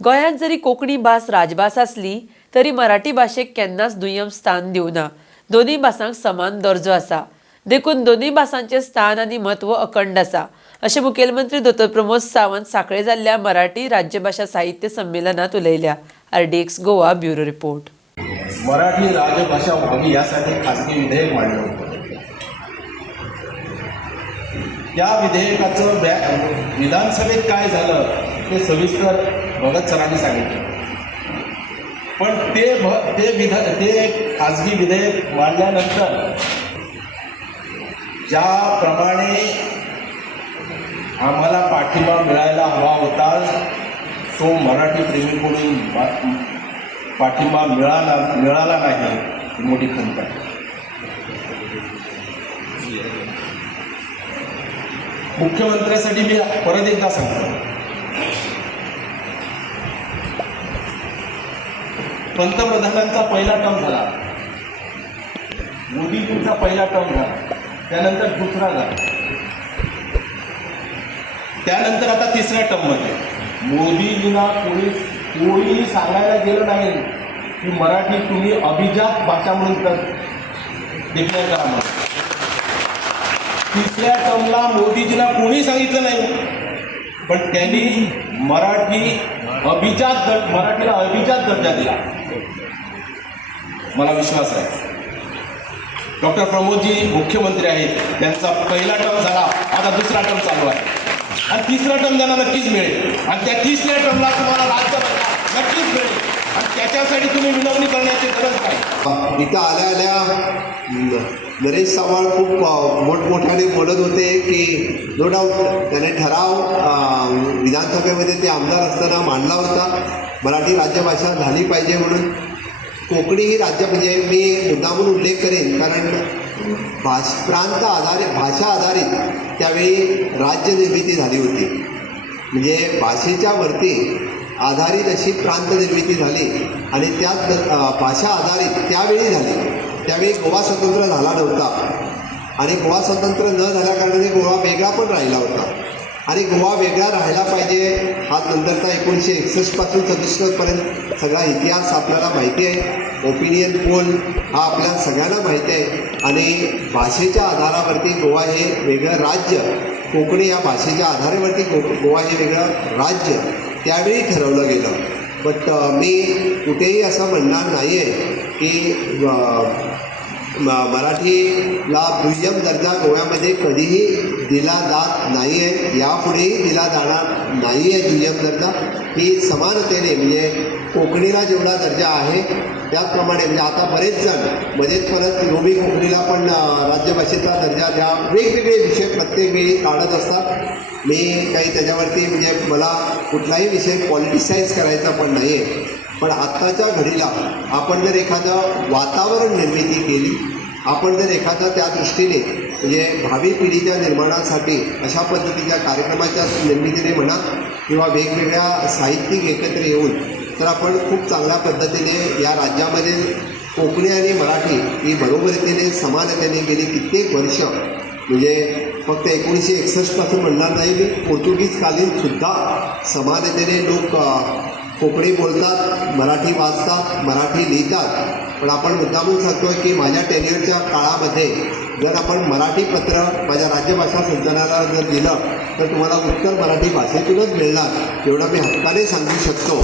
गोंयांत जरी कोंकणी भास राजभास आसली तरी मराठी भाशेक केन्नाच दुय्यम स्थान दिवना। दोन्ही भासांक समान दर्जो आसा, देखून दोन्ही भासांचें स्थान आनी म्हत्व अखंड आसा, अशें मुखेलमंत्री दोतोर प्रमोद सावंत सांखळे जाल्ल्या मराठी राज्यभाषा साहित्य संमेलनात उलयल्या। RDX Goa bureau report. Marathi राजभाषा व्हावी यासाठी खासगी विधेयक मांडलं होतं। त्या विधेयकाचं विधानसभेत काय झालं ते सविस्तर भगत सरांनी सांगितलं। पण ते खासगी विधेयक मांडल्यानंतर ज्याप्रमाणे आम्हाला पाठिंबा मिळायला हवा होता तो मराठी प्रेमीकडून पाठिंबा मिळाला नाही, ही मोठी खंत आहे। मुख्यमंत्र्यासाठी मी परत एकदा सांगतो, पंतप्रधानांचा पहिला टर्म झाला, मोदीजींचा पहिला टर्म झाला, त्यानंतर दुसरा झाला, त्यानंतर आता तिसऱ्या टर्ममध्ये मोदीजींना कोणी सांगायला गेलं नाही की मराठी तुम्ही अभिजात भाषा म्हणून डिक्लेअर करा म्हणून। तिसऱ्या टर्मला मोदीजींना कोणी सांगितलं नाही, पण त्यांनी मराठीला अभिजात दर्जा दिला। मला विश्वास आहे डॉक्टर प्रमोदजी मुख्यमंत्री आहेत, त्यांचा पहिला टर्म झाला, आता दुसरा टर्म चालू आहे आणि तिसरा टर्म त्यांना नक्कीच मिळेल आणि त्या तिसऱ्या टर्मला तुम्हाला राज्यभाषा नक्कीच मिळेल आणि त्याच्यासाठी तुम्ही विनवणी करण्याची गरज नाही। इथं आल्या नरेश सावळ खूप मोठमोठ्याने बोलत होते की नो डाऊट त्याने ठराव विधानसभेमध्ये ते आमदार असताना मांडला होता, मराठी राज्यभाषा झाली पाहिजे म्हणून। कोकणी ही राज्य म्हणजे मी मुद्दामून उल्लेख करेन कारण भाषा आधारित त्यावेळी राज्य निर्मिती झाली होती, म्हणजे भाषेच्या वरती आधारित अशी प्रांत निर्मिती झाली आणि त्यात भाषा आधारित त्यावेळी झाली। त्यावेळी गोवा स्वतंत्र झाला नव्हता आणि गोवा स्वतंत्र न झाल्याकारणाने गोवा वेगळा पण राहिला होता आणि गोवा वेगळा राहायला पाहिजे हा नंतरचा 1961 पासून 67पर्यंत सगळा इतिहास आपल्याला माहिती आहे। ओपिनियन पोल हा आपल्या सगळ्यांना माहिती आहे आणि भाषेच्या आधारावरती गोवा हे वेगळं राज्य, कोकणी या भाषेच्या आधारावरती गोवा हे वेगळं राज्य त्यावेळी ठरवलं गेलं। बट मी कुठेही असं म्हणणार नाही आहे की मराठीला दुय्यम दर्जा गोव्यामध्ये कधीही दिला जात नाही आहे, यापुढेही दिला जाणार नाही आहे। दुय्यम दर्जा ही समानतेने म्हणजे कोकणीला जेवढा दर्जा आहे त्याचप्रमाणे म्हणजे आता बरेच जण मध्येच परत रोमी कोकणीला पण राज्यभाषेचा दर्जा द्या, वेगवेगळे विषय प्रत्येक वेळी काढत असतात। मी काही त्याच्यावरती म्हणजे मला कुठलाही विषय पॉलिटिसाईज करायचा पण नाही आहे, पण आत्ताच्या घडीला आपण जर एखादं वातावरण निर्मिती केली, आपण जर एखादं त्या दृष्टीने म्हणजे भावी पिढीच्या निर्माणासाठी अशा पद्धतीच्या कार्यक्रमाच्या निर्मितीने म्हणा किंवा वेगवेगळ्या साहित्यिक एकत्र येऊन तर आपण खूप चांगल्या पद्धतीने या राज्यामध्ये कोकणी आणि मराठी ही बरोबरीने समानतेने गेली कित्येक वर्ष म्हणजे फक्त 1961 पासून म्हणणार नाही मी, पोर्तुगीजकालीन सुद्धा समानतेने लोक कोकणी बोलतात, मराठी वाचतात, मराठी लिहितात। पण आपण मुद्दामून सांगतो की माझ्या टेन्युअरच्या काळामध्ये जर आपण मराठी पत्र माझ्या राज्यभाषा संचालनाला जर दिलं तर तुम्हाला उत्तर मराठी भाषेतूनच मिळणार, एवढं मी हक्काने सांगू शकतो।